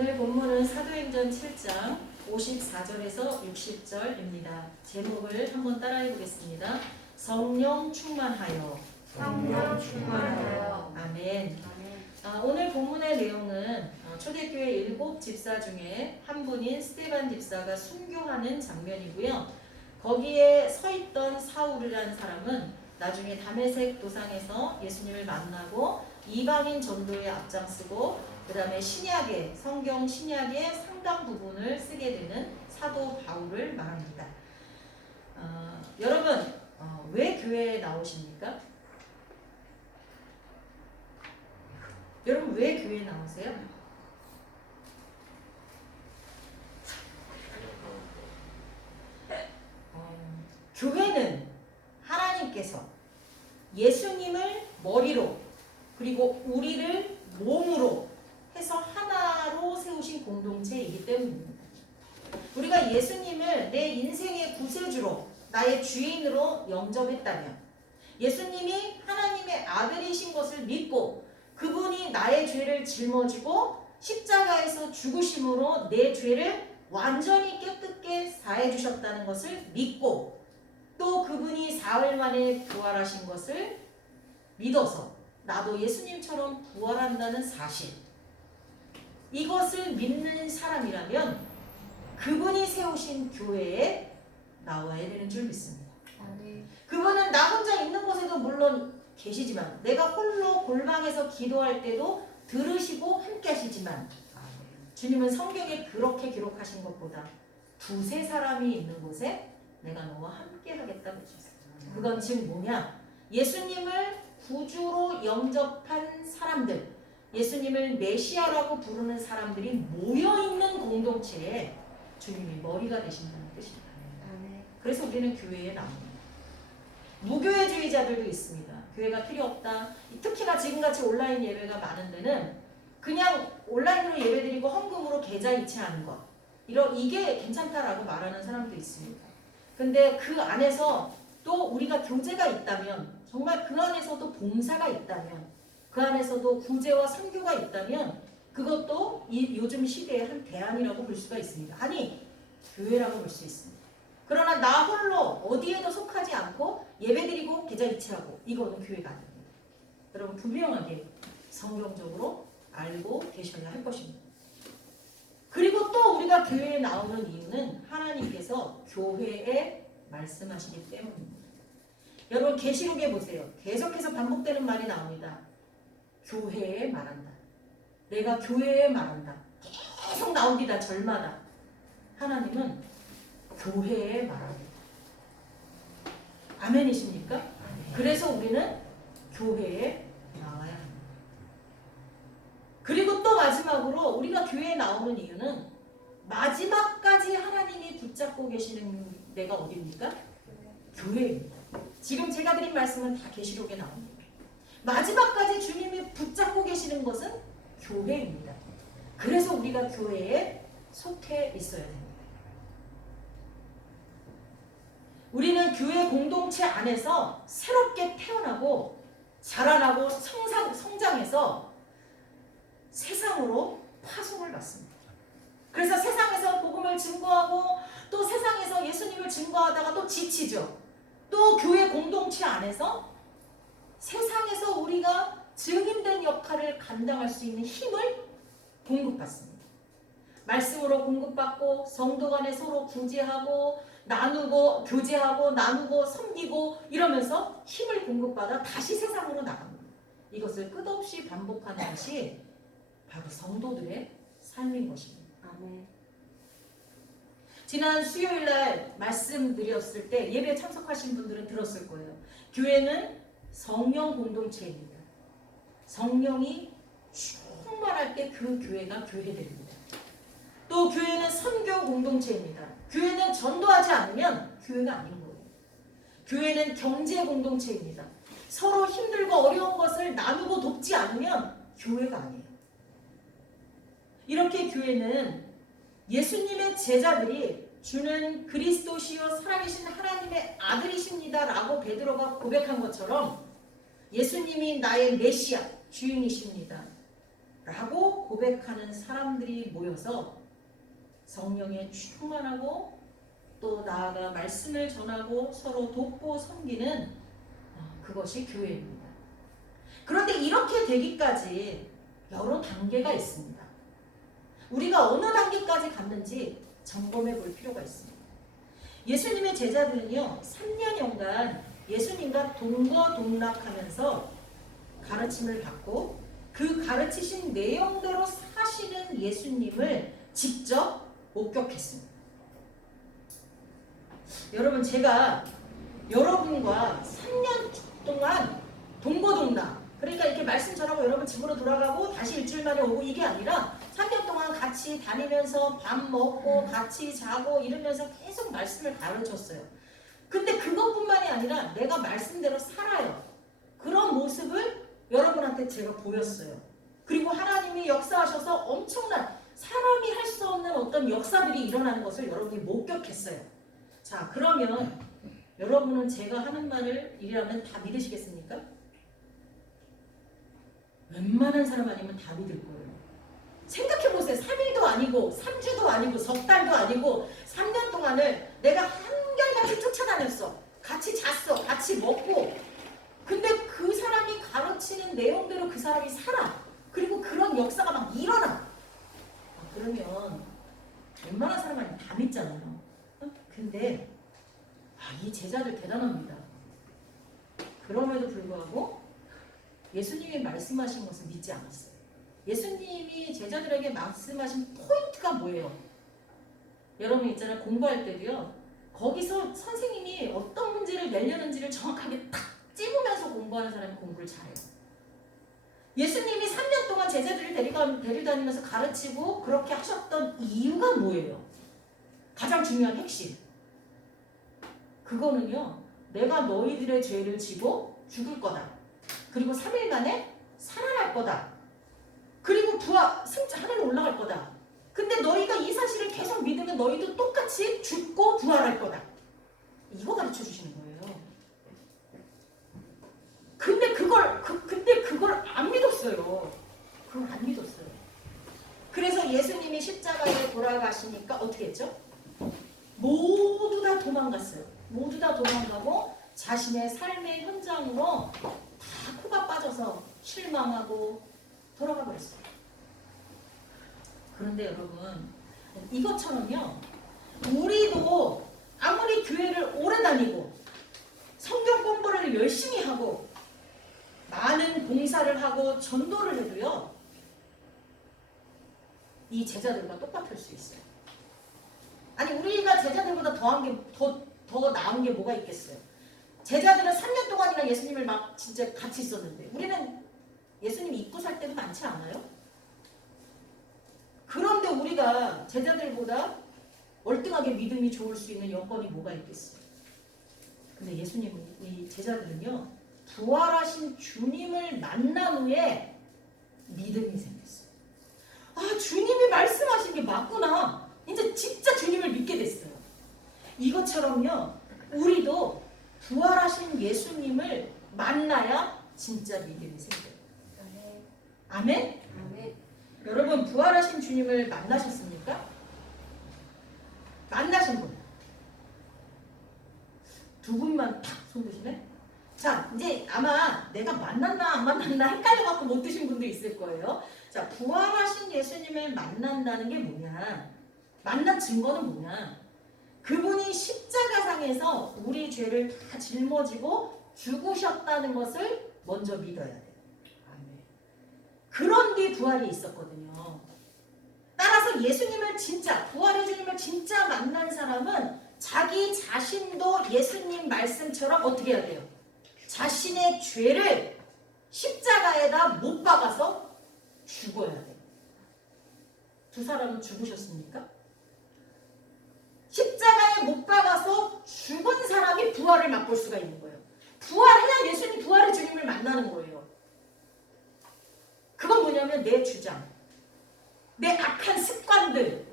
오늘 본문은 사도행전 7장 54절에서 60절입니다. 제목을 한번 따라해 보겠습니다. 성령 충만하여. 성령 충만하여. 아멘. 오늘 본문의 내용은 초대교회 7 집사 중에 한 분인 스데반 집사가 순교하는 장면이고요. 거기에 서 있던 사울이라는 사람은 나중에 다메섹 도상에서 예수님을 만나고 이방인 전도에 앞장서고 그 다음에 신약의 성경 신약의 상당 부분을 쓰게 되는 사도 바울을 말합니다. 여러분 왜 교회에 나오십니까? 여러분 왜 교회에 나오세요? 교회는 하나님께서 예수님을 머리로 그리고 우리를 몸으로 해서 하나로 세우신 공동체이기 때문입니다. 우리가 예수님을 내 인생의 구세주로 나의 주인으로 영접했다면 예수님이 하나님의 아들이신 것을 믿고 그분이 나의 죄를 짊어지고 십자가에서 죽으심으로 내 죄를 완전히 깨끗게 사해 주셨다는 것을 믿고 또 그분이 사흘 만에 부활하신 것을 믿어서 나도 예수님처럼 부활한다는 사실, 이것을 믿는 사람이라면 그분이 세우신 교회에 나와야 되는 줄 믿습니다. 그분은 나 혼자 있는 곳에도 물론 계시지만 내가 홀로 골방에서 기도할 때도 들으시고 함께 하시지만 주님은 성경에 그렇게 기록하신 것보다 두세 사람이 있는 곳에 내가 너와 함께 하겠다고 하셨어요. 그건 즉 뭐냐? 예수님을 구주로 영접한 사람들, 예수님을 메시아라고 부르는 사람들이 모여있는 공동체에 주님이 머리가 되신다는 뜻입니다. 그래서 우리는 교회에 나옵니다. 무교회주의자들도 있습니다. 교회가 필요 없다. 특히나 지금같이 온라인 예배가 많은 데는 그냥 온라인으로 예배드리고 헌금으로 계좌 이체하는 것, 이게 괜찮다라고 말하는 사람도 있습니다. 근데 그 안에서 또 우리가 교제가 있다면, 정말 그 안에서도 봉사가 있다면, 그 안에서도 구제와 선교가 있다면 그것도 요즘 시대의 한 대안이라고 볼 수가 있습니다. 아니, 교회라고 볼 수 있습니다. 그러나 나 홀로 어디에도 속하지 않고 예배드리고 계좌 이체하고 이거는 교회가 아닙니다. 여러분 분명하게 성경적으로 알고 계셔야 할 것입니다. 그리고 또 우리가 교회에 나오는 이유는 하나님께서 교회에 말씀하시기 때문입니다. 여러분 계시록에 보세요. 계속해서 반복되는 말이 나옵니다. 교회에 말한다. 내가 교회에 말한다. 계속 나옵니다. 절마다. 하나님은 교회에 말합니다. 아멘이십니까? 그래서 우리는 교회에 나와야 합니다. 그리고 또 마지막으로 우리가 교회에 나오는 이유는 마지막까지 하나님이 붙잡고 계시는 데가 어디입니까? 교회입니다. 지금 제가 드린 말씀은 다 계시록에 나옵니다. 마지막까지 주님이 붙잡고 계시는 것은 교회입니다. 그래서 우리가 교회에 속해 있어야 됩니다. 우리는 교회 공동체 안에서 새롭게 태어나고 자라나고 성장해서 세상으로 파송을 받습니다. 그래서 세상에서 복음을 증거하고 또 세상에서 예수님을 증거하다가 또 지치죠. 또 교회 공동체 안에서 세상에서 우리가 증인된 역할을 감당할 수 있는 힘을 공급받습니다. 말씀으로 공급받고 성도 간에 서로 구제하고 나누고 교제하고 나누고 섬기고 이러면서 힘을 공급받아 다시 세상으로 나갑니다. 이것을 끝없이 반복하는 것이 바로 성도들의 삶인 것입니다. 아멘. 지난 수요일날 말씀드렸을 때 예배에 참석하신 분들은 들었을 거예요. 교회는 성령 공동체입니다. 성령이 충만할 때 그 교회가 교회됩니다. 또 교회는 선교 공동체입니다. 교회는 전도하지 않으면 교회가 아닌 거예요. 교회는 경제 공동체입니다. 서로 힘들고 어려운 것을 나누고 돕지 않으면 교회가 아니에요. 이렇게 교회는 예수님의 제자들이 주는 그리스도시요 살아계신 하나님의 아들이십니다 라고 베드로가 고백한 것처럼 예수님이 나의 메시아 주인이십니다 라고 고백하는 사람들이 모여서 성령에 충만하고 또 나아가 말씀을 전하고 서로 돕고 섬기는 그것이 교회입니다. 그런데 이렇게 되기까지 여러 단계가 있습니다. 우리가 어느 단계까지 갔는지 점검해 볼 필요가 있습니다. 예수님의 제자들은요, 3년여간 예수님과 동거동락하면서 가르침을 받고 그 가르치신 내용대로 사시는 예수님을 직접 목격했습니다. 여러분, 제가 여러분과 3년 동안 동거동락, 그러니까 이렇게 말씀 전하고 여러분 집으로 돌아가고 다시 일주일 만에 오고 이게 아니라 3년 동안 같이 다니면서 밥 먹고 같이 자고 이러면서 계속 말씀을 가르쳤어요. 근데 그것뿐만이 아니라 내가 말씀대로 살아요. 그런 모습을 여러분한테 제가 보였어요. 그리고 하나님이 역사하셔서 엄청난 사람이 할 수 없는 어떤 역사들이 일어나는 것을 여러분이 목격했어요. 자, 그러면 여러분은 제가 하는 말을 이라면 다 믿으시겠습니까? 웬만한 사람 아니면 다 믿을 거예요. 생각해보세요. 3일도 아니고 3주도 아니고 석 달도 아니고 3년 동안을 내가 한결같이 쫓아다녔어. 같이 잤어. 같이 먹고. 근데 그 사람이 가르치는 내용대로 그 사람이 살아. 그리고 그런 역사가 막 일어나. 그러면 웬만한 사람 아니면 다 믿잖아요. 근데 이 제자들 대단합니다. 그럼에도 불구하고 예수님이 말씀하신 것을 믿지 않았어요. 예수님이 제자들에게 말씀하신 포인트가 뭐예요? 여러분 있잖아요. 공부할 때도요. 거기서 선생님이 어떤 문제를 내려는지를 정확하게 딱 찝으면서 공부하는 사람이 공부를 잘해요. 예수님이 3년 동안 제자들을 데려다니면서 가르치고 그렇게 하셨던 이유가 뭐예요? 가장 중요한 핵심. 그거는요. 내가 너희들의 죄를 지고 죽을 거다. 그리고 3일 만에 살아날 거다. 그리고 하늘에 올라갈 거다. 근데 너희가 이 사실을 계속 믿으면 너희도 똑같이 죽고 부활할 거다. 이거 가르쳐 주시는 거예요. 근데 그걸 안 믿었어요. 그걸 안 믿었어요. 그래서 예수님이 십자가에 돌아가시니까 어떻게 했죠? 모두 다 도망갔어요. 모두 다 도망가고 자신의 삶의 현장으로 다 코가 빠져서 실망하고 돌아가 버렸어요. 그런데 여러분, 이것처럼요, 우리도 아무리 교회를 오래 다니고 성경 공부를 열심히 하고 많은 봉사를 하고 전도를 해도요, 이 제자들과 똑같을 수 있어요. 아니, 우리가 제자들보다 더 나은 게 뭐가 있겠어요? 제자들은 3년 동안이나 예수님을 막 진짜 같이 있었는데 우리는 예수님 잊고 살 때도 많지 않아요? 그런데 우리가 제자들보다 월등하게 믿음이 좋을 수 있는 여건이 뭐가 있겠어요? 근데 이 제자들은요, 부활하신 주님을 만난 후에 믿음이 생겼어요. 주님이 말씀하신 게 맞구나. 이제 진짜 주님을 믿게 됐어요. 이것처럼요, 우리도 부활하신 예수님을 만나야 진짜 믿음이 생겨요. 아멘? 아멘. 여러분, 부활하신 주님을 만나셨습니까? 만나신 분? 두 분만 탁 손드시네? 자, 이제 아마 내가 만났나 안 만났나 헷갈려갖고 못 드신 분도 있을 거예요. 자, 부활하신 예수님을 만난다는 게 뭐냐? 만난 증거는 뭐냐? 그분이 십자가상에서 우리 죄를 다 짊어지고 죽으셨다는 것을 먼저 믿어야 돼요. 그런 뒤 부활이 있었거든요. 따라서 예수님을 진짜, 부활의 주님을 진짜 만난 사람은 자기 자신도 예수님 말씀처럼 어떻게 해야 돼요? 자신의 죄를 십자가에다 못 박아서 죽어야 돼요. 두 사람은 죽으셨습니까? 십자가에 못 박아서 죽은 사람이 부활을 맛볼 수가 있는 거예요. 부활해야 예수님 부활의 주님을 만나는 거예요. 그건 뭐냐면 내 주장, 내 악한 습관들,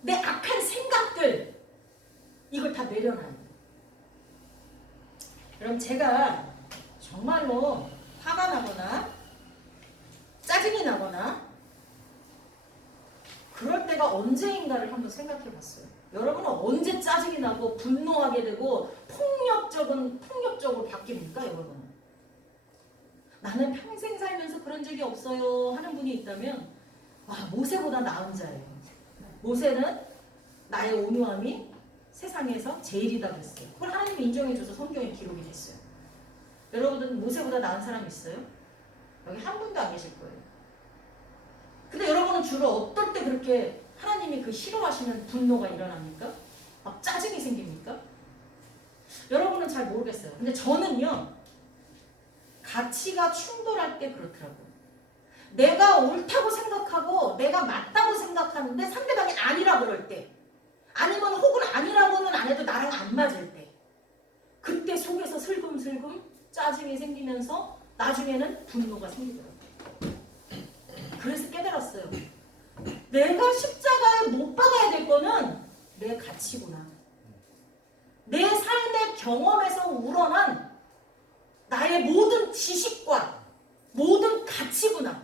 내 악한 생각들, 이걸 다 내려놔야 돼요. 여러분, 제가 정말로 화가 나거나 짜증이 나거나 그럴 때가 언제인가를 한번 생각해 봤어요. 여러분은 언제 짜증이 나고 분노하게 되고 폭력적으로 바뀝니까, 여러분은? 나는 평생 살면서 그런 적이 없어요 하는 분이 있다면 와, 모세보다 나은 자예요. 모세는 나의 온유함이 세상에서 제일이다 그랬어요. 그걸 하나님이 인정해줘서 성경에 기록이 됐어요. 여러분은 모세보다 나은 사람 있어요? 여기 한 분도 안 계실 거예요. 근데 여러분은 주로 어떨 때 그렇게 하나님이 그 싫어하시는 분노가 일어납니까? 막 짜증이 생깁니까? 여러분은 잘 모르겠어요. 근데 저는요, 가치가 충돌할 때 그렇더라고요. 내가 옳다고 생각하고 내가 맞다고 생각하는데 상대방이 아니라 그럴 때, 아니면 혹은 아니라고는 안 해도 나랑 안 맞을 때, 그때 속에서 슬금슬금 짜증이 생기면서 나중에는 분노가 생기더라고요. 그래서 깨달았어요. 내가 십자가에 못 박아야 될 거는 내 가치구나. 내 삶의 경험에서 우러난 나의 모든 지식과 모든 가치구나.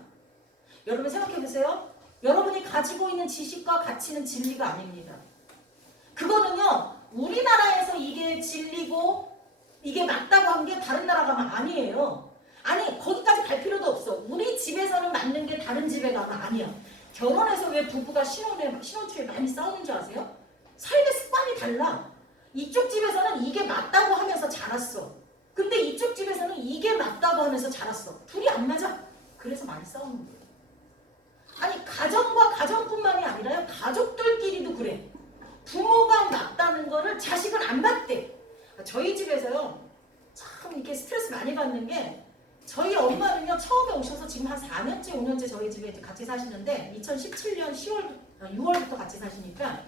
여러분 생각해보세요. 여러분이 가지고 있는 지식과 가치는 진리가 아닙니다. 그거는요, 우리나라에서 이게 진리고 이게 맞다고 한 게 다른 나라 가면 아니에요. 아니, 거기까지 갈 필요도 없어. 우리 집에서는 맞는 게 다른 집에 가면 아니야. 결혼해서 왜 부부가 신혼초에 많이 싸우는 줄 아세요? 삶의 습관이 달라. 이쪽 집에서는 이게 맞다고 하면서 자랐어. 근데 이쪽 집에서는 이게 맞다고 하면서 자랐어. 둘이 안 맞아. 그래서 많이 싸우는 거예요. 아니, 가정과 가정뿐만이 아니라요, 가족들끼리도 그래. 부모가 맞다는 거를 자식은 안 맞대. 저희 집에서요, 참 이렇게 스트레스 많이 받는 게, 저희 엄마는요, 처음에 오셔서 지금 한 4년째, 5년째 저희 집에 이제 같이 사시는데, 2017년 6월부터 같이 사시니까,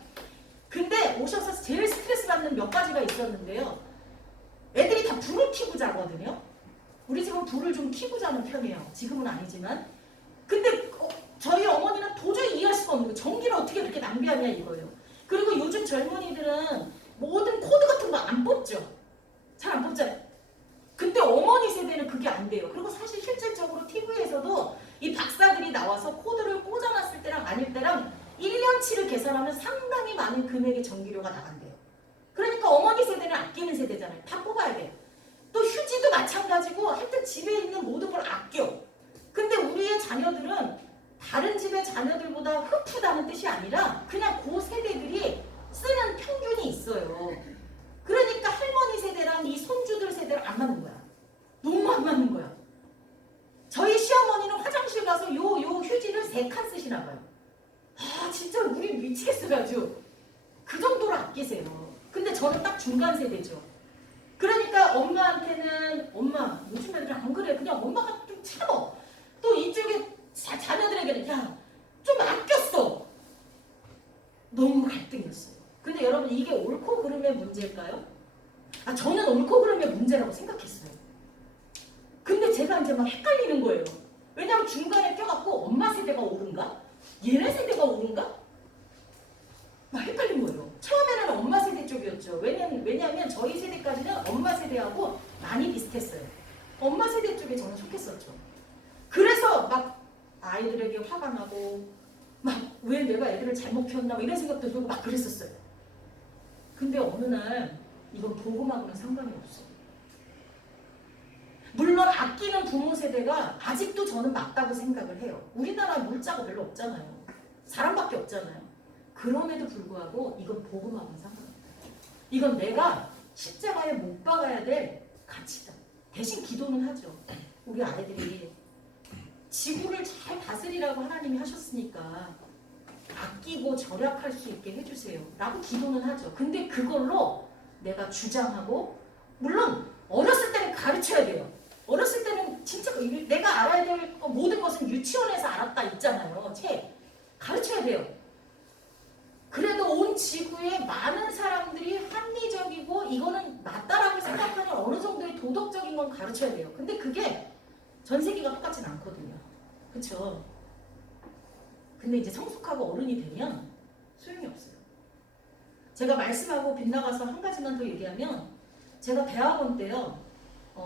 근데 오셔서 제일 스트레스 받는 몇 가지가 있었는데요. 애들이 다 불을 켜고 자거든요. 우리 집은 불을 좀 켜고 자는 편이에요. 지금은 아니지만. 근데 저희 어머니는 도저히 이해할 수가 없는 거예요. 전기를 어떻게 그렇게 낭비하냐 이거예요. 그리고 요즘 젊은이들은 모든 코드 같은 거 안 뽑죠. 잘 안 뽑잖아요. 근데 어머니 세대는 그게 안 돼요. 그리고 사실 실질적으로 TV에서도 이 박사들이 나와서 코드를 꽂아놨을 때랑 아닐 때랑 1년치를 계산하면 상당히 많은 금액의 전기료가 나간대요. 그러니까 어머니 세대는 아끼는 세대잖아요. 다 뽑아야 돼요. 또 휴지도 마찬가지고 하여튼 집에 있는 모든 걸 아껴. 근데 우리의 자녀들은 다른 집의 자녀들보다 흡프다는 뜻이 아니라 그냥 그 세대들이 쓰는 평균이 있어요. 그러니까 할머니 세대랑 이 손주들 세대랑 안 맞는 거야. 너무 안 맞는 거야. 저희 시어머니는 화장실 가서 요 휴지를 3칸 쓰시나 봐요. 아, 진짜 우리 미치겠어가지고. 그 정도로 아끼세요. 근데 저는 딱 중간 세대죠. 그러니까 엄마한테는 엄마, 요즘 애들은 안 그래. 그냥 엄마가 좀 참어. 또 이쪽에 자녀들에게는 야, 좀 아꼈어. 너무 갈등이었어요. 근데 여러분, 이게 옳고 그름의 문제일까요? 아, 저는 옳고 그름의 문제라고 생각했어요. 근데 제가 이제 막 헷갈리는 거예요. 왜냐면 중간에 껴갖고 엄마 세대가 옳은가? 얘네 세대가 옳은가? 막 헷갈린 거예요. 처음에는 엄마 세대 쪽이었죠. 왜냐면 저희 세대까지는 엄마 세대하고 많이 비슷했어요. 엄마 세대 쪽에 저는 속했었죠. 그래서 막 아이들에게 화가 나고 막 왜 내가 애들을 잘못 키웠나 이런 생각도 들고 막 그랬었어요. 근데 어느 날 이건 복음하고는 상관이 없어요. 물론 아끼는 부모 세대가 아직도 저는 맞다고 생각을 해요. 우리나라 물자가 별로 없잖아요. 사람밖에 없잖아요. 그럼에도 불구하고 이건 복음하고는 상관없다. 이건 내가 십자가에 못 박아야 될 가치다. 대신 기도는 하죠. 우리 아이들이 지구를 잘 다스리라고 하나님이 하셨으니까 아끼고 절약할 수 있게 해주세요 라고 기도는 하죠. 근데 그걸로 내가 주장하고, 물론 어렸을 때는 가르쳐야 돼요. 어렸을 때는 진짜 내가 알아야 될 모든 것은 유치원에서 알았다 있잖아요. 책 가르쳐야 돼요. 그래도 온 지구에 많은 사람들이 합리적이고 이거는 맞다라고 생각하는 어느 정도의 도덕적인 건 가르쳐야 돼요. 근데 그게 전 세계가 똑같진 않거든요. 그렇죠? 근데 이제 성숙하고 어른이 되면 소용이 없어요. 제가 말씀하고 빗나가서 한 가지만 더 얘기하면, 제가 대학원 때요,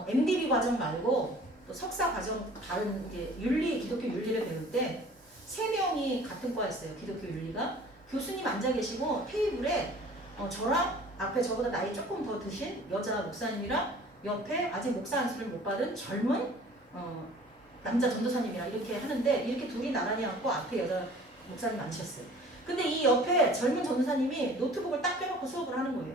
MDB 과정 말고 또 석사 과정 다른 이제 기독교 윤리를 배울 때 3명이 같은 과였어요. 기독교 윤리가. 교수님 앉아 계시고 테이블에 저랑 앞에 저보다 나이 조금 더 드신 여자 목사님이랑 옆에 아직 목사 안수를 못 받은 젊은 남자 전도사님이랑 이렇게 하는데 이렇게 둘이 나란히 앉고 앞에 여자 목사님 앉으셨어요. 근데 이 옆에 젊은 전도사님이 노트북을 딱 빼놓고 수업을 하는 거예요.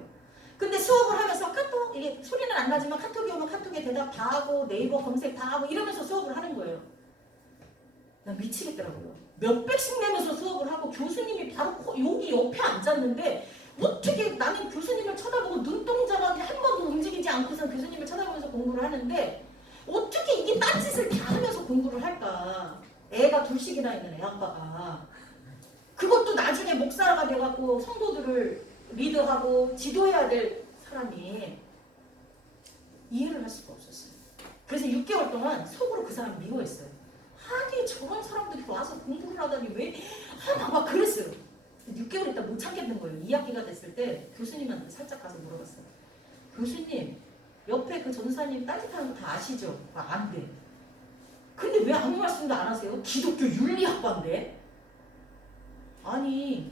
근데 수업을 하면서 카톡, 이게 소리는 안 나지만 카톡이 오면 카톡에 대답 다 하고 네이버 검색 다 하고 이러면서 수업을 하는 거예요. 나 미치겠더라고요. 몇백씩 내면서 수업을 하고 교수님이 바로 여기 옆에 앉았는데 어떻게 나는 교수님을 쳐다보고 눈동자가 한 번도 움직이지 않고서 교수님을 쳐다보면서 공부를 하는데 어떻게 이게 딴짓을 다 하면서 공부를 할까. 애가 둘씩이나 있는 애 아빠가. 그것도 나중에 목사가 돼갖고 성도들을 리더하고 지도해야 될 사람이 이해를 할 수가 없었어요. 그래서 6개월 동안 속으로 그 사람 미워했어요. 아니 저런 사람들이 와서 공부를 하다니 왜 막 그랬어요. 6개월 있다 못 참겠는 거예요. 2학기가 됐을 때 교수님한테 살짝 가서 물어봤어요. 교수님 옆에 그 전사님 딴짓하는 거 다 아시죠? 안 돼. 근데 왜 아무 말씀도 안 하세요? 기독교 윤리학과인데. 아니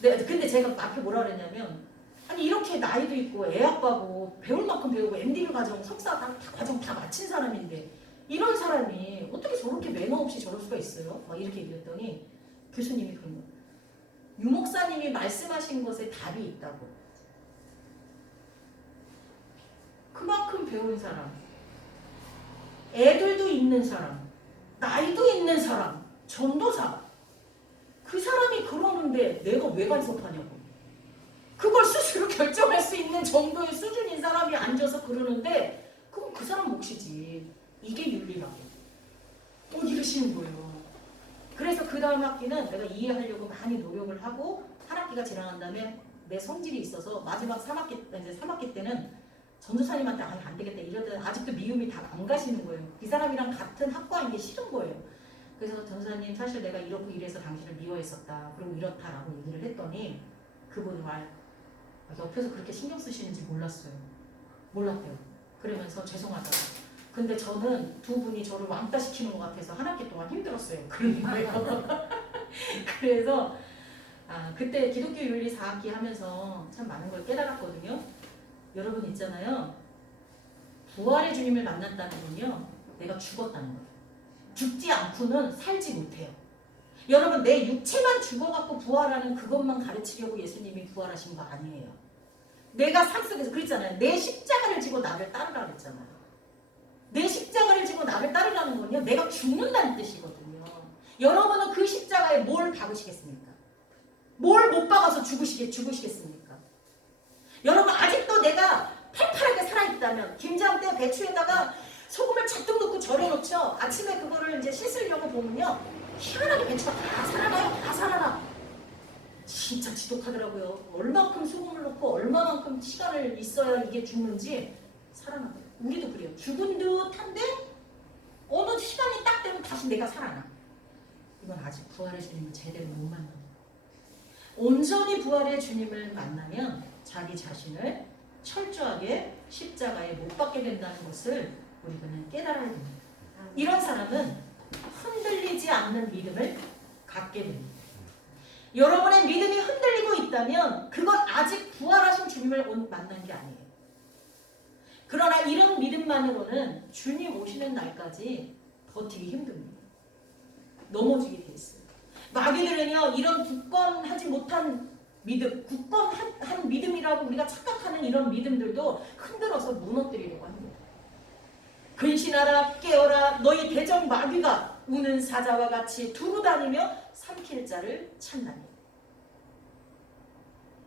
근데 제가 앞에 뭐라 그랬냐면 아니 이렇게 나이도 있고 애 아빠고 배울 만큼 배우고 MD를 과정 석사 다 과정 다 마친 사람인데 이런 사람이 어떻게 저렇게 매너 없이 저럴 수가 있어요? 막 이렇게 얘기했더니 교수님이 그런 거예요. 유 목사님이 말씀하신 것에 답이 있다고. 그만큼 배운 사람, 애들도 있는 사람, 나이도 있는 사람, 전도사. 그 사람이 그러는데 내가 왜 간섭하냐고. 그걸 스스로 결정할 수 있는 정도의 수준인 사람이 앉아서 그러는데 그럼 그 사람 몫이지. 이게 윤리라고. 이러시는 거예요. 그래서 그 다음 학기는 내가 이해하려고 많이 노력을 하고 한 학기가 지나간 다음에 내 성질이 있어서 마지막 3학기 때는 전도사님한테 안 되겠다 이러다 아직도 미움이 다 안 가시는 거예요. 이 사람이랑 같은 학과인 게 싫은 거예요. 그래서 전도사님 사실 내가 이렇고 이래서 당신을 미워했었다. 그리고 이렇다라고 얘기를 했더니 그분이 옆에서 그렇게 신경 쓰시는지 몰랐어요. 몰랐대요. 그러면서 죄송하다고. 근데 저는 두 분이 저를 왕따 시키는 것 같아서 한 학기 동안 힘들었어요. 그런 거예요. 그래서 그때 기독교 윤리 4학기 하면서 참 많은 걸 깨달았거든요. 여러분 있잖아요. 부활의 주님을 만났다는 건요. 내가 죽었다는 거예요. 죽지 않고는 살지 못해요. 여러분 내 육체만 죽어갖고 부활하는 그것만 가르치려고 예수님이 부활하신 거 아니에요. 내가 산속에서 그랬잖아요. 내 십자가를 지고 나를 따르라 그랬잖아요. 내 십자가를 지고 나를 따르라는 건요. 내가 죽는다는 뜻이거든요. 여러분은 그 십자가에 뭘 박으시겠습니까? 뭘 못 박아서 죽으시겠습니까? 여러분 아직도 내가 팔팔하게 살아있다면 김장 때 배추에다가 소금을 잔뜩 넣고 절여놓죠. 아침에 그거를 이제 씻으려고 보면요. 희한하게 배추가 다 살아나요. 다 살아나. 진짜 지독하더라고요. 얼마큼 소금을 넣고 얼마만큼 시간을 있어야 이게 죽는지 살아나요. 우리도 그래요. 죽은 듯한데 어느 시간이 딱 되면 다시 내가 살아나. 이건 아직 부활의 주님을 제대로 못 만나. 온전히 부활의 주님을 만나면 자기 자신을 철저하게 십자가에 못 박게 된다는 것을 우리는 깨달아야 됩니다. 이런 사람은 흔들리지 않는 믿음을 갖게 됩니다. 여러분의 믿음이 흔들리고 있다면 그건 아직 부활하신 주님을 만난 게 아니에요. 그러나 이런 믿음만으로는 주님 오시는 날까지 버티기 힘듭니다. 넘어지게 돼 있어요. 마귀들은요, 이런 굳건하지 못한 믿음, 굳건한 믿음이라고 우리가 착각하는 이런 믿음들도 흔들어서 무너뜨리려고 합니다. 근신하라, 깨어라, 너희 대적 마귀가 우는 사자와 같이 두루 다니며 삼킬 자를 찾나니.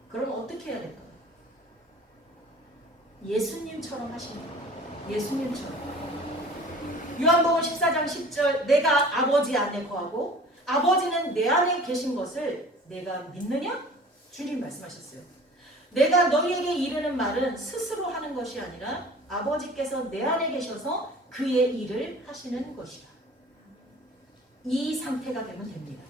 그럼 어떻게 해야 될까요? 예수님처럼 하시는 거예요. 예수님처럼. 요한복음 14장 10절 내가 아버지 안에 거하고 아버지는 내 안에 계신 것을 내가 믿느냐? 주님 말씀하셨어요. 내가 너희에게 이르는 말은 스스로 하는 것이 아니라 아버지께서 내 안에 계셔서 그의 일을 하시는 것이라. 이 상태가 되면 됩니다.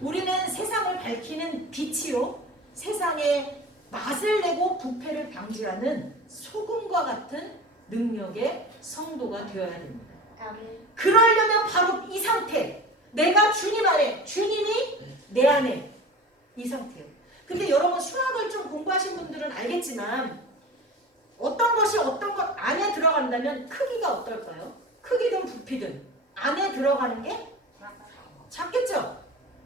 우리는 세상을 밝히는 빛이요, 세상에 맛을 내고 부패를 방지하는 소금과 같은 능력의 성도가 되어야 됩니다. 그러려면 바로 이 상태, 내가 주님 안에, 주님이 내 안에, 이 상태예요. 근데 여러분 수학을 좀 공부하신 분들은 알겠지만 어떤 것이 어떤 것 안에 들어간다면 크기가 어떨까요? 크기든 부피든 안에 들어가는 게 작겠죠?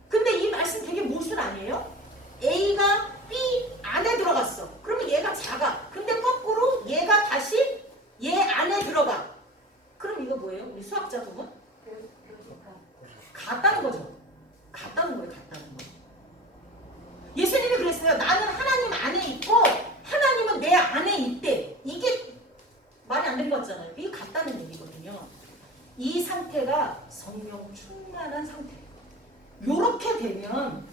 근데 이 말씀 되게 무슨 아니에요? A가 B 안에 들어갔어. 그러면 얘가 작아. 근데 거꾸로 얘가 다시 얘 안에 들어가. 그럼 이거 뭐예요? 우리 수학자 보면? 같다는 거죠. 같다는 거예요. 같다는 거. 예수님이 그랬어요. 나는 하나님 안에 있고 하나님은 내 안에 있대. 이게 말이 안 되는 거잖아요. 이게 같다는 얘기거든요. 이 상태가 성령 충만한 상태예요. 이렇게 되면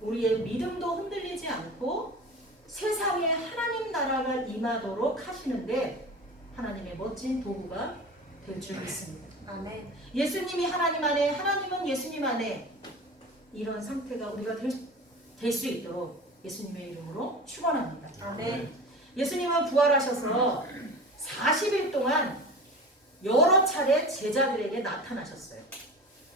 우리의 믿음도 흔들리지 않고 세상에 하나님 나라가 임하도록 하시는데 하나님의 멋진 도구가 될 줄 믿습니다. 아멘. 예수님이 하나님 안에, 하나님은 예수님 안에 이런 상태가 우리가 될 수 있도록 예수님의 이름으로 축원합니다. 아멘. 예수님은 부활하셔서 40일 동안 여러 차례 제자들에게 나타나셨어요.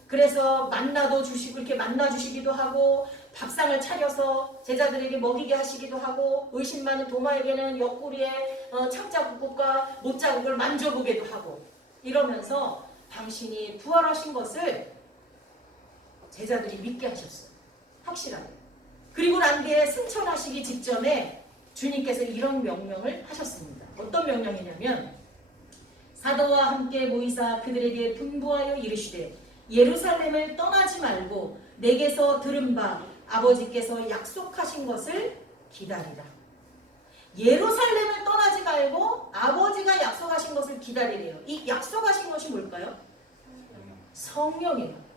그래서 만나도 주시고 이렇게 만나 주시기도 하고 밥상을 차려서 제자들에게 먹이게 하시기도 하고 의심 많은 도마에게는 옆구리에 창자국과 못자국을 만져보기도 하고 이러면서 당신이 부활하신 것을 제자들이 믿게 하셨어요. 확실하게. 그리고 난 뒤에 승천하시기 직전에 주님께서 이런 명령을 하셨습니다. 어떤 명령이냐면 사도와 함께 모이사 그들에게 분부하여 이르시되 예루살렘을 떠나지 말고 내게서 들은 바 아버지께서 약속하신 것을 기다리라. 예루살렘을 떠나지 말고 아버지가 약속하신 것을 기다리래요. 이 약속하신 것이 뭘까요? 성령이에요.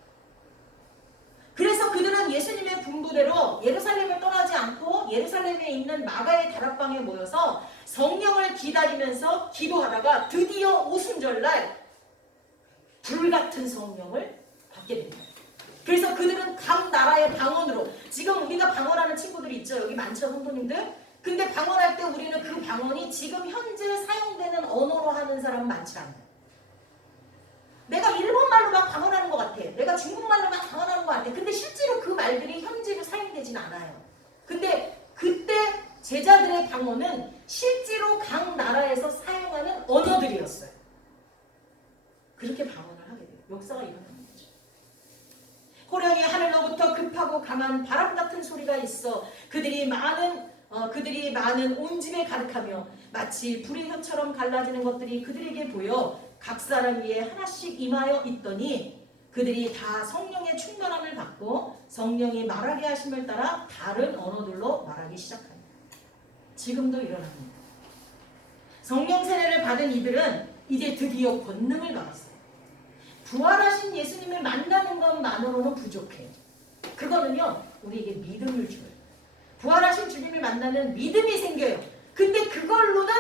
그래서 그들은 예수님의 분부대로 예루살렘을 떠나지 않고 예루살렘에 있는 마가의 다락방에 모여서 성령을 기다리면서 기도하다가 드디어 오순절날 불같은 성령을 받게 됩니다. 그래서 그들은 각 나라의 방언으로 지금 우리가 방언하는 친구들이 있죠. 여기 많죠, 성도님들. 근데 방언할 때 우리는 그 방언이 지금 현재 사용되는 언어로 하는 사람은 많지 않아요. 내가 일본말로 막 방언하는 것 같아. 내가 중국말로 막 방언하는 것 같아. 근데 실제로 그 말들이 현재로 사용되진 않아요. 근데 그때 제자들의 방언은 실제로 각 나라에서 사용하는 언어들이었어요. 그렇게 방언을 하게 돼요. 역사가 일어나는 거죠. 호령이 하늘로부터 급하고 강한 바람 같은 소리가 있어 그들이 많은 온 집에 가득하며 마치 불의 혀처럼 갈라지는 것들이 그들에게 보여 각 사람 위에 하나씩 임하여 있더니 그들이 다 성령의 충만함을 받고 성령이 말하게 하심을 따라 다른 언어들로 말하기 시작합니다. 지금도 일어납니다. 성령 세례를 받은 이들은 이제 드디어 권능을 받았어요. 부활하신 예수님을 만나는 것만으로는 부족해요. 그거는요 우리에게 믿음을 줘요. 부활하신 주님을 만나면 믿음이 생겨요. 근데 그걸로는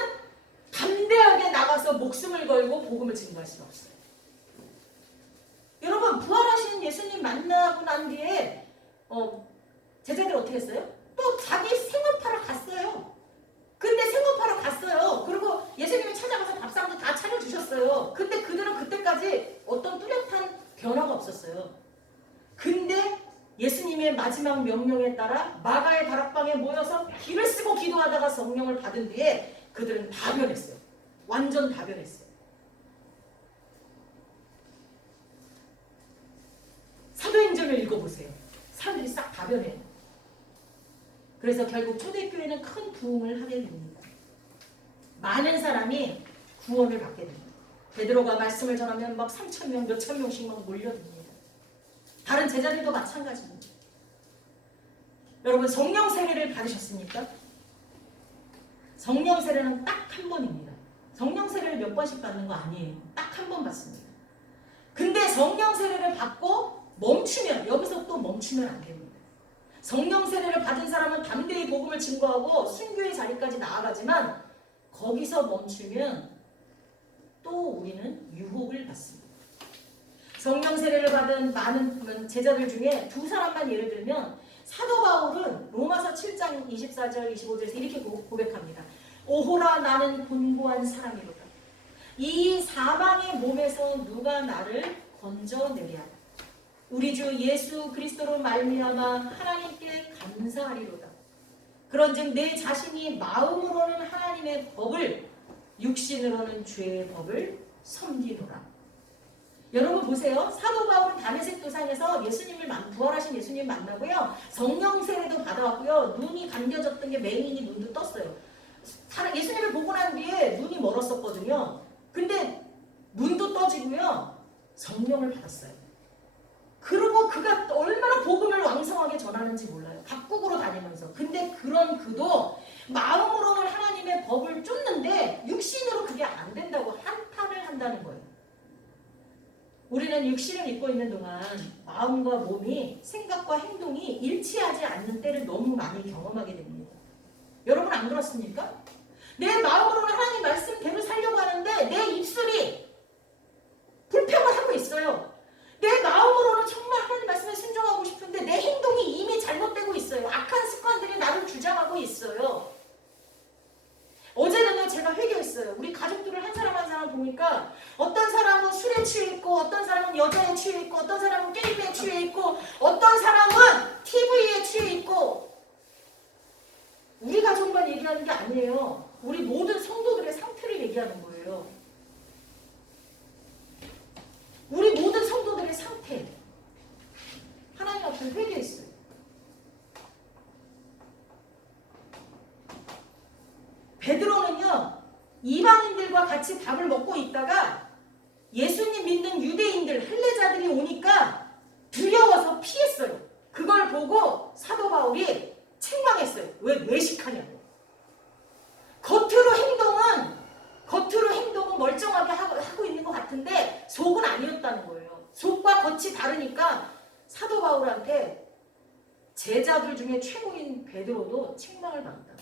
담대하게 나가서 목숨을 걸고 복음을 증거할 수 없어요. 여러분 부활하신 예수님 만나고 난 뒤에 제자들 어떻게 했어요? 또 자기 생업하러 갔어요. 근데 생업하러 갔어요. 그리고 예수님이 찾아가서 밥상도 다 차려주셨어요. 근데 그들은 그때까지 어떤 뚜렷한 변화가 없었어요. 근데 예수님의 마지막 명령에 따라 마가의 다락방에 모여서 길을 쓰고 기도하다가 성령을 받은 뒤에 그들은 다 변했어요. 완전 다 변했어요. 사도행전을 읽어보세요. 사람들이 싹 다 변해요. 그래서 결국 초대교회는 큰 부흥을 하게 됩니다. 많은 사람이 구원을 받게 됩니다. 베드로가 말씀을 전하면 막 3,000명, 몇천 명씩 막 몰려듭니다. 다른 제자들도 마찬가지입니다. 여러분 성령 세례를 받으셨습니까? 성령 세례는 딱 한 번입니다. 성령 세례를 몇 번씩 받는 거 아니에요. 딱 한 번 받습니다. 근데 성령 세례를 받고 멈추면 여기서 또 멈추면 안 됩니다. 성령 세례를 받은 사람은 담대히 복음을 증거하고 순교의 자리까지 나아가지만 거기서 멈추면 또 우리는 유혹을 받습니다. 성령 세례를 받은 많은 제자들 중에 두 사람만 예를 들면 사도 바울은 로마서 7장 24절 25절에서 이렇게 고백합니다. 오호라 나는 곤고한 사람이로다. 이 사망의 몸에서 누가 나를 건져내랴. 우리 주 예수 그리스도로 말미암아 하나님께 감사하리로다. 그런즉 내 자신이 마음으로는 하나님의 법을, 육신으로는 죄의 법을 섬기노라. 여러분 보세요. 사도 바울은 다메섹 도상에서 부활하신 예수님 만나고요. 성령 세례도 받아왔고요. 눈이 감겨졌던 게 맹인이 눈도 떴어요. 예수님을 보고 난 뒤에 눈이 멀었었거든요. 근데 눈도 떠지고요. 성령을 받았어요. 그리고 그가 얼마나 복음을 왕성하게 전하는지 몰라요. 각국으로 다니면서. 근데 그런 그도 마음으로는 하나님의 법을 쫓는데 육신으로 그게 안 된다고 한탄을 한다는 거예요. 우리는 육신을 입고 있는 동안 마음과 몸이, 생각과 행동이 일치하지 않는 때를 너무 많이 경험하게 됩니다. 여러분 안 그렇습니까? 내 마음으로는 하나님 말씀대로 살려고 하는데 내 입술이 불평을 하고 있어요. 내 마음으로는 정말 하나님 말씀에 순종하고 싶은데 내 행동이 이미 잘못되고 있어요. 악한 습관들이 나를 주장하고 있어요. 어제는요 제가 회개했어요. 우리 가족들을 한 사람 한 사람 보니까 어떤 사람은 술에 취해 있고, 어떤 사람은 여자에 취해 있고, 어떤 사람은 게임에 취해 있고, 어떤 사람은 TV에 취해 있고. 우리 가족만 얘기하는 게 아니에요. 우리 모든 성도들의 상태를 얘기하는 거예요. 우리 모든 성도들의 상태. 하나님 앞에 회개했어요. 베드로는요 이방인들과 같이 밥을 먹고 있다가 예수님 믿는 유대인들, 할례자들이 오니까 두려워서 피했어요. 그걸 보고 사도 바울이 책망했어요. 왜 외식하냐고. 겉으로 행동은 멀쩡하게 하고 있는 것 같은데 속은 아니었다는 거예요. 속과 겉이 다르니까 사도 바울한테 제자들 중에 최고인 베드로도 책망을 받았다.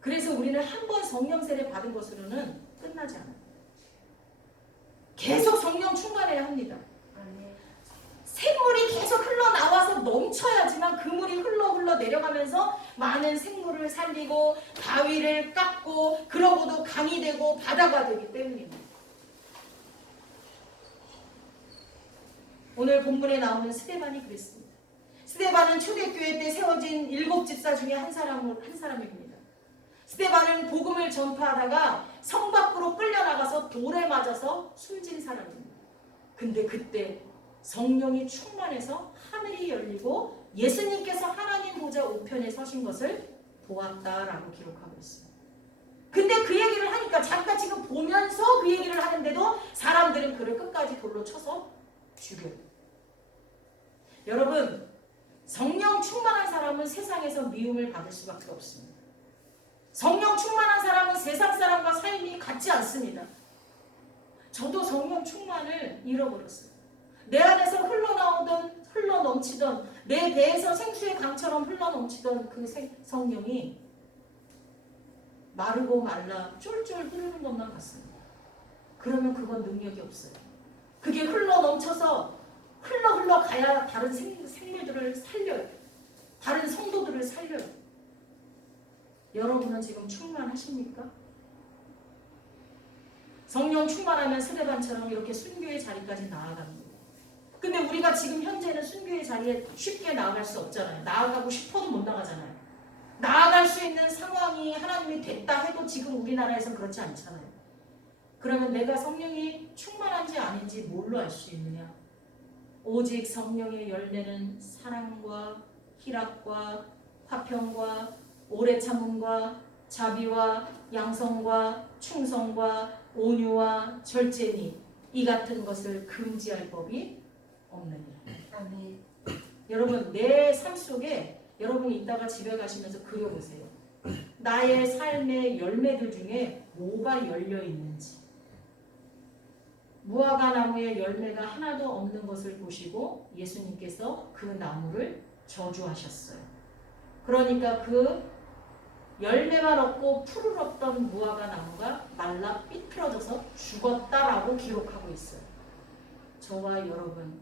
그래서 우리는 한 번 성령 세례 받은 것으로는 끝나지 않아요. 계속 성령 충만해야 합니다. 생물이 계속 흘러나와서 넘쳐야지만 그 물이 흘러 내려가면서 많은 생물을 살리고 바위를 깎고 그러고도 강이 되고 바다가 되기 때문입니다. 오늘 본문에 나오는 스데반이 그랬습니다. 스데반은 초대교회 때 세워진 7 집사 중에 한 사람입니다. 스데반은 복음을 전파하다가 성 밖으로 끌려나가서 돌에 맞아서 숨진 사람입니다. 근데 그때 성령이 충만해서 하늘이 열리고 예수님께서 하나님 보좌 우편에 서신 것을 보았다라고 기록하고 있습니다. 근데 그 얘기를 하니까 자기가 지금 보면서 그 얘기를 하는데도 사람들은 그를 끝까지 돌로 쳐서 죽여요. 여러분, 성령 충만한 사람은 세상에서 미움을 받을 수밖에 없습니다. 성령 충만한 사람은 세상 사람과 삶이 같지 않습니다. 저도 성령 충만을 잃어버렸어요. 내 안에서 흘러넘치던 내 배에서 생수의 강처럼 흘러넘치던 그 성령이 마르고 말라 쫄쫄 흐르는 것만 같습니다. 그러면 그건 능력이 없어요. 그게 흘러넘쳐서 흘러가야 다른 생물들을 살려요. 다른 성도들을 살려요. 여러분은 지금 충만하십니까? 성령 충만하면 스데반처럼 이렇게 순교의 자리까지 나아갑니다. 근데 우리가 지금 현재는 순교의 자리에 쉽게 나아갈 수 없잖아요. 나아가고 싶어도 못 나가잖아요. 나아갈 수 있는 상황이 하나님이 됐다 해도 지금 우리나라에선 그렇지 않잖아요. 그러면 내가 성령이 충만한지 아닌지 뭘로 알 수 있느냐? 오직 성령의 열매는 사랑과 희락과 화평과 오래 참음과 자비와 양성과 충성과 온유와 절제니 이 같은 것을 금지할 법이 없느니라. 아멘. 여러분 내 삶 속에 여러분이 이따가 집에 가시면서 그려보세요. 나의 삶의 열매들 중에 뭐가 열려 있는지. 무화과 나무의 열매가 하나도 없는 것을 보시고 예수님께서 그 나무를 저주하셨어요. 그러니까 그 열매만 없고 풀을 없던 무화과 나무가 말라 삐뚤어져서 죽었다라고 기록하고 있어요. 저와 여러분,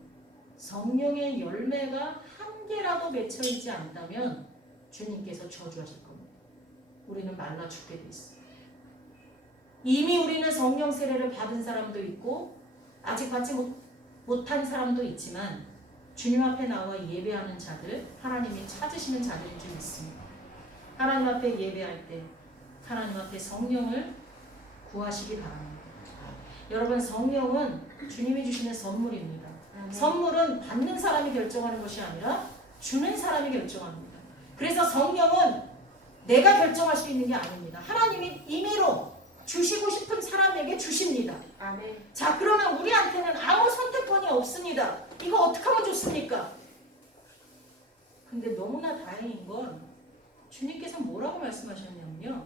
성령의 열매가 한 개라도 맺혀있지 않다면 주님께서 저주하실 겁니다. 우리는 말라 죽게 돼 있어요. 이미 우리는 성령 세례를 받은 사람도 있고 아직 받지 못한 사람도 있지만 주님 앞에 나와 예배하는 자들, 하나님이 찾으시는 자들이 좀 있습니다. 하나님 앞에 예배할 때 하나님 앞에 성령을 구하시기 바랍니다. 여러분, 성령은 주님이 주시는 선물입니다. 선물은 받는 사람이 결정하는 것이 아니라 주는 사람이 결정합니다. 그래서 성령은 내가 결정할 수 있는 게 아닙니다. 하나님이 임의로 주시고 싶은 사람에게 주십니다. 아멘. 자, 그러면 우리한테는 아무 선택권이 없습니다. 이거 어떻게 하면 좋습니까? 근데 너무나 다행인 건 주님께서 뭐라고 말씀하셨냐면요,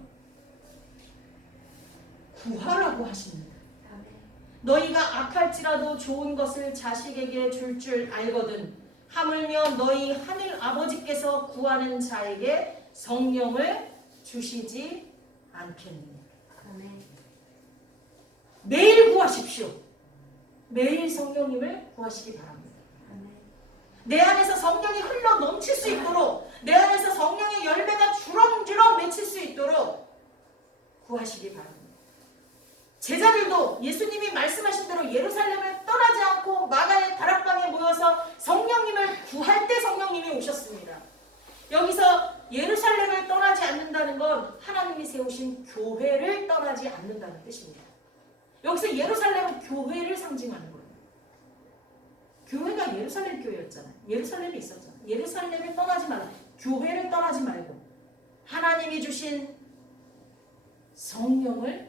구하라고 하십니다. 아멘. 너희가 악할지라도 좋은 것을 자식에게 줄 줄 알거든 하물며 너희 하늘 아버지께서 구하는 자에게 성령을 주시지 않겠느냐. 아멘. 매일 구하십시오. 매일 성령님을 구하시기 바랍니다. 아멘. 내 안에서 성령이 흘러 넘칠 수 있도록, 내 안에서 성령의 열매가 주렁주렁 맺힐 수 있도록 구하시기 바랍니다. 제자들도 예수님이 말씀하신 대로 예루살렘을 떠나지 않고 마가의 다락방에 모여서 성령님을 구할 때 성령님이 오셨습니다. 여기서 예루살렘을 떠나지 않는다는 건 하나님이 세우신 교회를 떠나지 않는다는 뜻입니다. 여기서 예루살렘은 교회를 상징하는 거예요. 교회가 예루살렘 교회였잖아요. 예루살렘에 있었잖아요. 예루살렘을 떠나지 말라. 교회를 떠나지 말고 하나님이 주신 성령을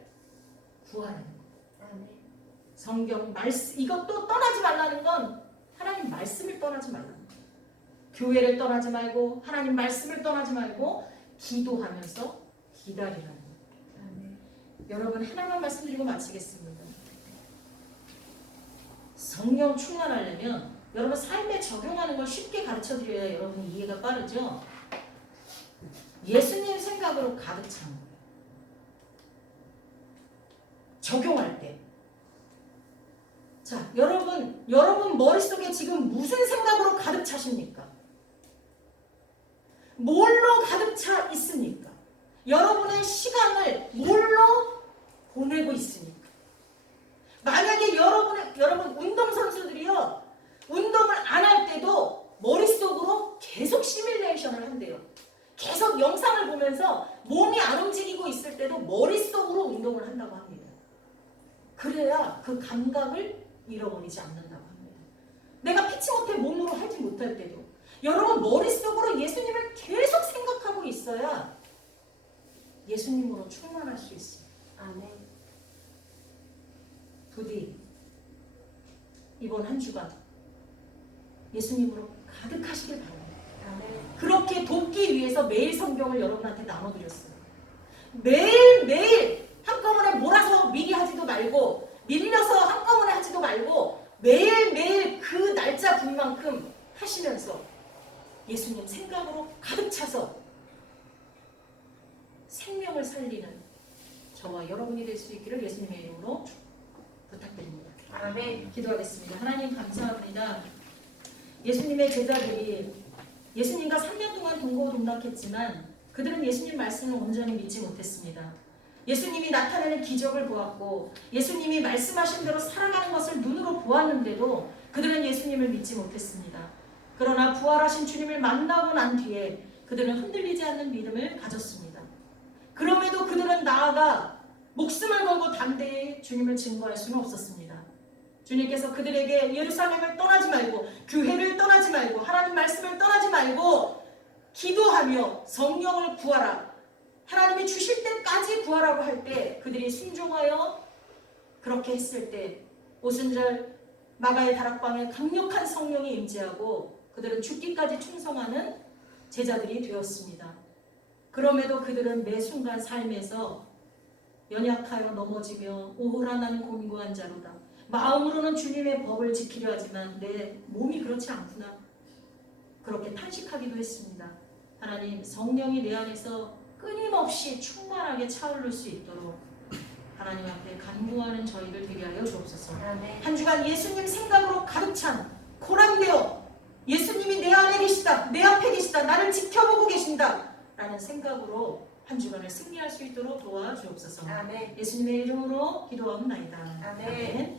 구하라는 거예요. 아멘. 성경 말씀, 이것도 떠나지 말라는 건 하나님 말씀을 떠나지 말라는 거예요. 교회를 떠나지 말고 하나님 말씀을 떠나지 말고 기도하면서 기다리라는 거예요. 아멘. 여러분, 하나만 말씀드리고 마치겠습니다. 성령 충만하려면 여러분 삶에 적용하는 걸 쉽게 가르쳐 드려야 여러분 이해가 빠르죠. 예수님 생각으로 가득 찬 거예요. 적용할 때. 자, 여러분 머릿속에 지금 무슨 생각으로 가득 차십니까? 뭘로 가득 차 있습니까? 여러분의 시간을 뭘로 보내고 있습니까? 만약에 여러분 운동선수들이요, 운동을 안 할 때도 머릿속으로 계속 시뮬레이션을 한대요. 계속 영상을 보면서 몸이 안 움직이고 있을 때도 머릿속으로 운동을 한다고 합니다. 그래야 그 감각을 잃어버리지 않는다고 합니다. 내가 피치 못해 몸으로 하지 못할 때도 여러분 머릿속으로 예수님을 계속 생각하고 있어야 예수님으로 충만할 수 있어요. 아멘. 부디 이번 한 주간 예수님으로 가득하시길 바랍니다. 아멘. 그렇게 돕기 위해서 매일 성경을 여러분한테 나눠드렸어요. 매일 한꺼번에 몰아서 미리 하지도 말고 밀려서 한꺼번에 하지도 말고 매일매일 그 날짜 분만큼 하시면서 예수님 생각으로 가득 차서 생명을 살리는 저와 여러분이 될 수 있기를 예수님의 이름으로 부탁드립니다. 아멘. 기도하겠습니다. 하나님 감사합니다. 예수님의 제자들이 예수님과 3년 동안 동고동락했지만 그들은 예수님 말씀을 온전히 믿지 못했습니다. 예수님이 나타내는 기적을 보았고 예수님이 말씀하신 대로 살아가는 것을 눈으로 보았는데도 그들은 예수님을 믿지 못했습니다. 그러나 부활하신 주님을 만나고 난 뒤에 그들은 흔들리지 않는 믿음을 가졌습니다. 그럼에도 그들은 나아가 목숨을 걸고 담대히 주님을 증거할 수는 없었습니다. 주님께서 그들에게 예루살렘을 떠나지 말고 교회를 떠나지 말고 하나님 말씀을 떠나지 말고 기도하며 성령을 구하라, 하나님이 주실 때까지 구하라고 할 때 그들이 순종하여 그렇게 했을 때 오순절 마가의 다락방에 강력한 성령이 임재하고 그들은 죽기까지 충성하는 제자들이 되었습니다. 그럼에도 그들은 매 순간 삶에서 연약하여 넘어지며 오호라 나는 곤고한 자로다. 마음으로는 주님의 법을 지키려 하지만 내 몸이 그렇지 않구나. 그렇게 탄식하기도 했습니다. 하나님, 성령이 내 안에서 끊임없이 충만하게 차오를 수 있도록 하나님 앞에 간구하는 저희를 되게 하여 주옵소서. 아멘. 한 주간 예수님 생각으로 가득 찬 고랑되어 예수님이 내 안에 계시다, 내 앞에 계시다, 나를 지켜보고 계신다 라는 생각으로 한 주간을 승리할 수 있도록 도와주옵소서. 아멘. 예수님의 이름으로 기도하옵나이다. 아멘.